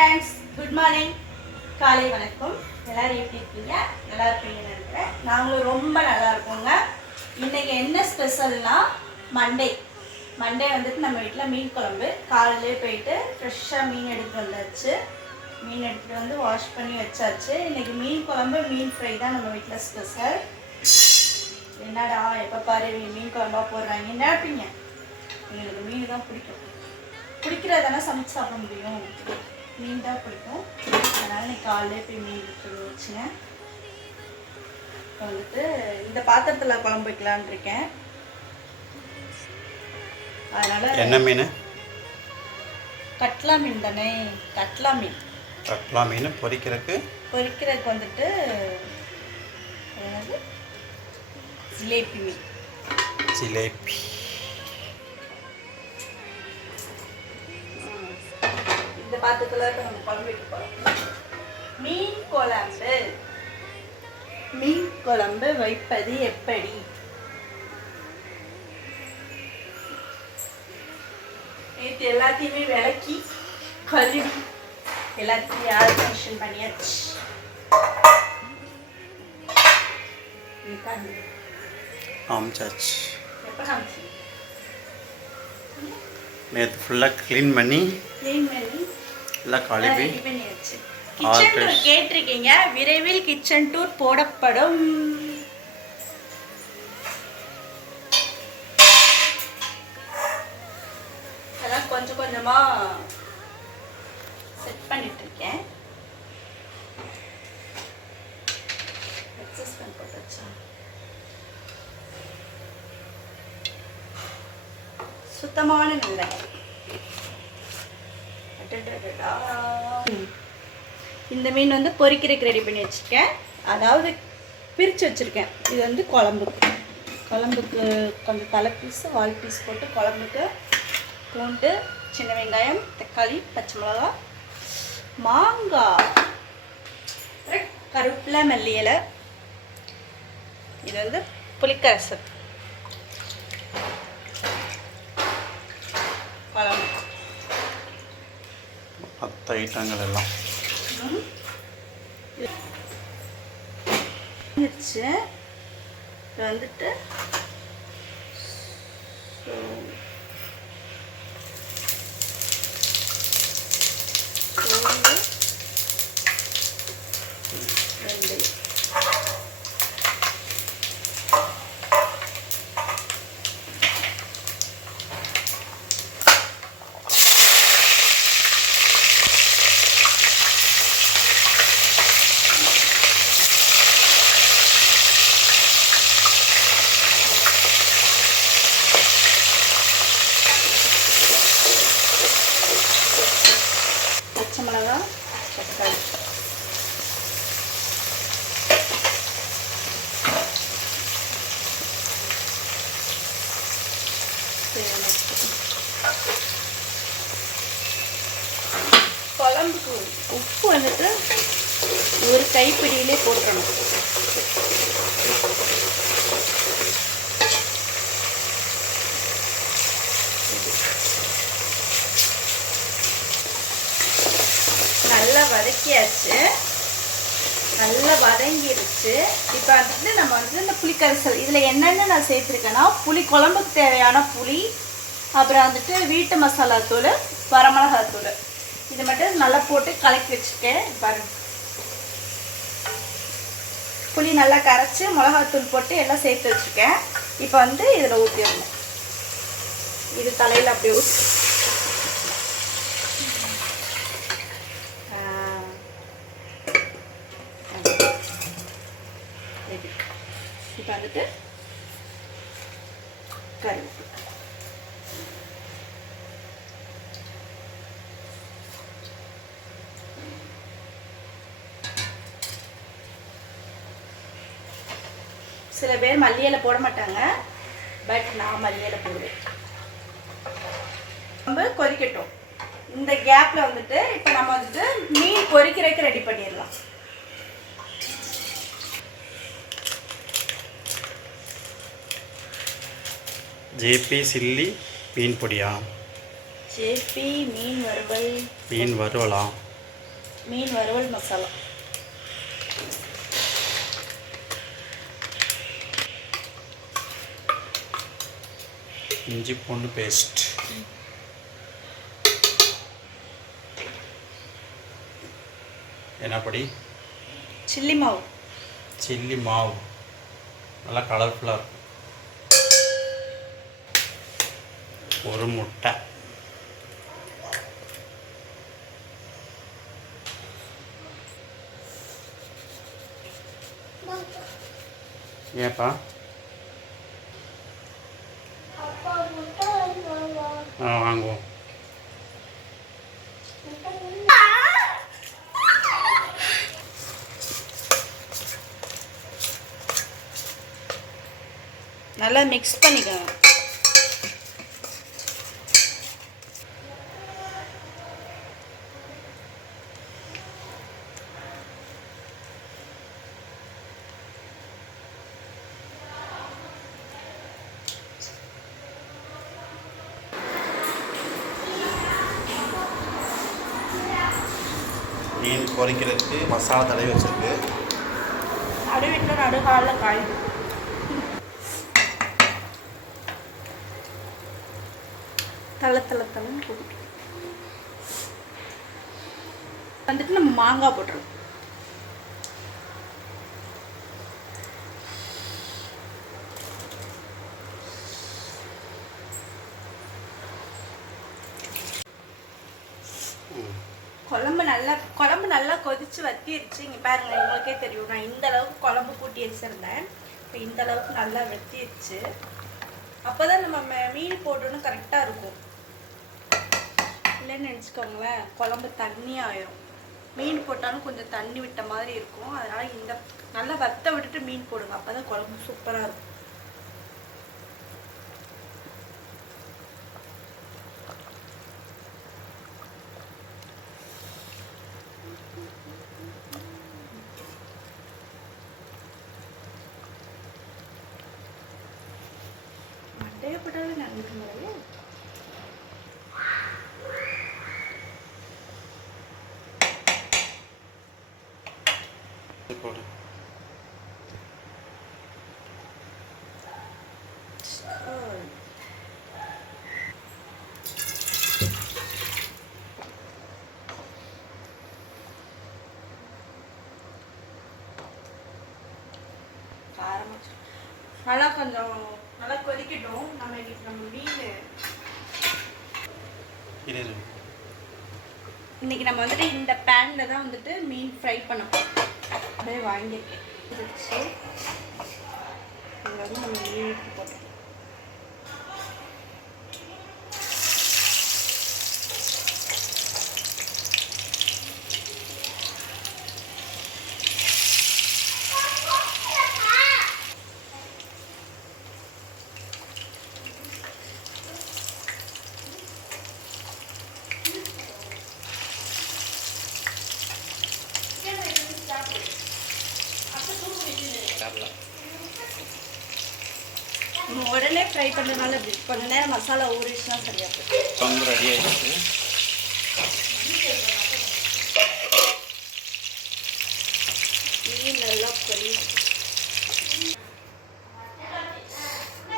Friends, good morning. காலை வணக்கம். எல்லாரும் எப்படி இருக்கீங்க? நல்லா இருப்பீங்கன்னு நினைக்கிறேன். நாங்களும் ரொம்ப நல்லா இருக்கோங்க. இன்றைக்கி என்ன ஸ்பெஷல்னா மண்டே வந்துட்டு நம்ம வீட்டில் மீன் குழம்பு. காலையிலே போயிட்டு ஃப்ரெஷ்ஷாக மீன் எடுத்துகிட்டு வந்தாச்சு. மீன் எடுத்துகிட்டு வந்து வாஷ் பண்ணி வச்சாச்சு. இன்றைக்கி மீன் குழம்பு, மீன் ஃப்ரை தான் நம்ம வீட்டில் ஸ்பெஷல். என்னடா எப்போ பாரு மீன் குழம்பா போடுறாங்க நினைப்பீங்க. எங்களுக்கு மீன் தான் பிடிக்கிறதானே சமைச்சு சாப்பிட முடியும். மீன் தான் பிடிக்கும். அதனால் இன்னைக்கு காலையிலே போய் மீன் எடுத்து வச்சுங்க. வந்துட்டு இந்த பாத்திரத்தில் குழம்பு வைக்கலான்னு இருக்கேன். அதனால் என்ன மீன்? கட்லா மீன் தானே. கட்லா மீன் பொரிக்கிறதுக்கு வந்துட்டு ஜிலேபி மீன். இந்த பாத்திரத்தில் இப்போ நம்ம குழம்பு வைக்க போகிறோம். மீன் குழம்பு வைப்பது எப்படி? நேற்று எல்லாத்தையுமே விளக்கி கழுவி எல்லாத்தையும் யார் ஃபங்க்ஷன் பண்ணியாச்சு. எப்போ காமிச்சு? நேற்று ஃபுல்லாக க்ளீன் பண்ணி எல்லாம் கழுவி பண்ணியாச்சு. கிச்சன் டூர் கேட்டிருக்கீங்க. விரைவில் கிச்சன் டூர் போடப்படும். அதெல்லாம் கொஞ்சம் கொஞ்சமா செட் பண்ணிட்டு இருக்கேன். சுத்தமான நல்ல இந்த மீன் வந்து பொரிக்கிறதுக்கு ரெடி பண்ணி வச்சுருக்கேன். அதாவது பிரித்து வச்சுருக்கேன். இது வந்து குழம்புக்கு கொஞ்சம் தலை பீஸு வால் பீஸ் போட்டு குழம்புக்கு பூண்டு, சின்ன வெங்காயம், தக்காளி, பச்சை மிளகா, மாங்காய், கருவேப்பிலை, மல்லி இலை. இது வந்து புளிக்கரசல் குழம்பு. மற்ற ஐட்டங்கள் எல்லாம் வந்துட்டு பச்சை மிளகா, தக்காளி, குழம்புக்கு உப்பு வந்துட்டு ஒரு கைப்பிடியிலே போட்டுறணும். நல்லா வதக்கியாச்சு, நல்லா வதங்கிருச்சு. இப்போ வந்துட்டு நம்ம வந்து இந்த புளிக்கரைசல் இதில் என்னென்ன நான் சேர்த்துருக்கேன்னா, குழம்புக்கு தேவையான புளி, அப்புறம் வந்துட்டு வீட்டு மசாலா தூள், வரமிளகாத்தூள், இது மட்டும் நல்லா போட்டு கலக்கி வச்சுருக்கேன். பாருங்க, புளி நல்லா கரைச்சி மிளகாத்தூள் போட்டு எல்லாம் சேர்த்து வச்சுருக்கேன். இப்போ வந்து இதில் ஊற்றிடணும். இது தலையில் அப்படியே ஊற்றி இப்போ வந்துட்டு கருவேப்பிலை, சில பேர் மல்லி இலை போட மாட்டாங்க, பட் நான் மல்லி இலை போடுவேன். நம்ம கொதிக்கட்டும். இந்த கேப்பில் வந்துட்டு இப்போ நம்ம வந்துட்டு மீன் பொரிக்கிறதுக்கு ரெடி பண்ணிடலாம். ஜேபி சில்லி மீன் பொடியா? ஜேபி மீன் வறுவல். மீன் வறுவலா? மீன் வறுவல் மசாலா. இஞ்சி பூண்டு பேஸ்ட், என்ன பொடி? சில்லி மாவு. சில்லி மாவு நல்லா கலர்ஃபுல்லாக இருக்கும். ஒரு முட்டை, ஏப்பா வாங்குவோம். நல்லா மிக்ஸ் பண்ணிக்கோங்க. மீன் பொரிக்கிறதுக்கு மசாலா தடவி வச்சுருக்கு. நடுவீட்டில் நடுகாலில் காய் தள்ளன்னு போட்டு வந்துட்டு நம்ம மாங்காய் போட்டுருவோம். குழம்பு நல்லா கொதிச்சு வத்திருச்சு. இங்கே பாருங்க, உங்களுக்கே தெரியும் நான் இந்த அளவுக்கு குழம்பு கூட்டி வச்சிருந்தேன். இப்போ இந்த அளவுக்கு நல்லா வத்திருச்சு. அப்போதான் நம்ம மீன் போட்டோன்னு கரெக்டாக இருக்கும். இல்லைன்னு நினச்சிக்கோங்களேன், குழம்பு தண்ணி ஆயிரும். மீன் போட்டாலும் கொஞ்சம் தண்ணி விட்ட மாதிரி இருக்கும். அதனால் இந்த நல்லா வத்த விட்டுட்டு மீன் போடுங்க, அப்போ தான் குழம்பு சூப்பராக இருக்கும். மண்டையப்பட்டாவே நடந்துட்டு முடியாது. போடு. நல்லா கொஞ்சம் நல்லா கொதிக்கட்டும். நம்ம மீன் இன்னைக்கு நம்ம வந்துட்டு இந்த பேன்ல தான் வந்துட்டு மீன் ஃப்ரை பண்ண போறோம். அப்படியே வாங்கியிருக்கேன். இங்கே வந்து நம்ம மீன் எடுத்து போட்டோம். உடனே ஃப்ரை பண்ணுறதுனால இப்படி கொஞ்ச நேரம் மசாலா ஊறிச்சுன்னா சரியா போகும். குழம்பு ரெடி ஆயிடுச்சு. மீன் நல்லா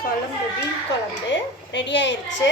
குழம்பு மீன் குழம்பு ரெடி ஆயிடுச்சு.